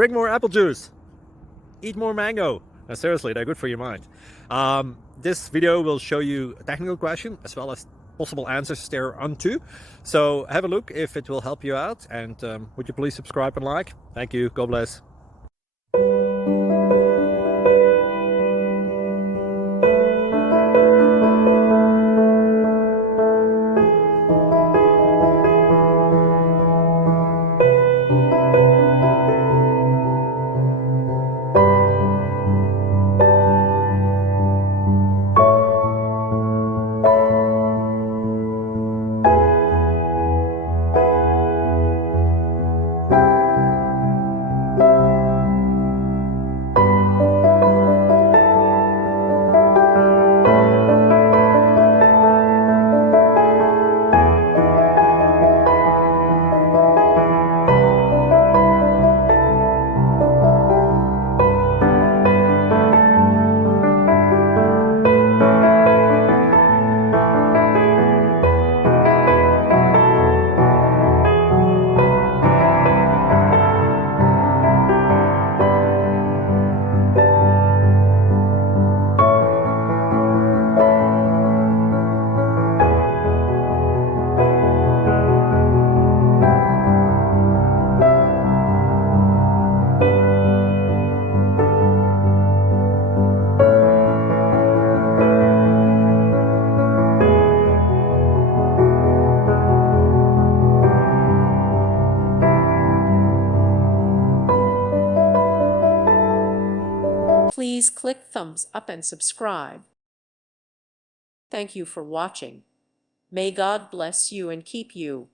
drink more apple juice, eat more mango. No, seriously, they're good for your mind. This video will show you a technical question as well as possible answers thereunto. So have a look if it will help you out, and would you please subscribe and like? Thank you. God bless. Please click thumbs up and subscribe. Thank you for watching. May God bless you and keep you.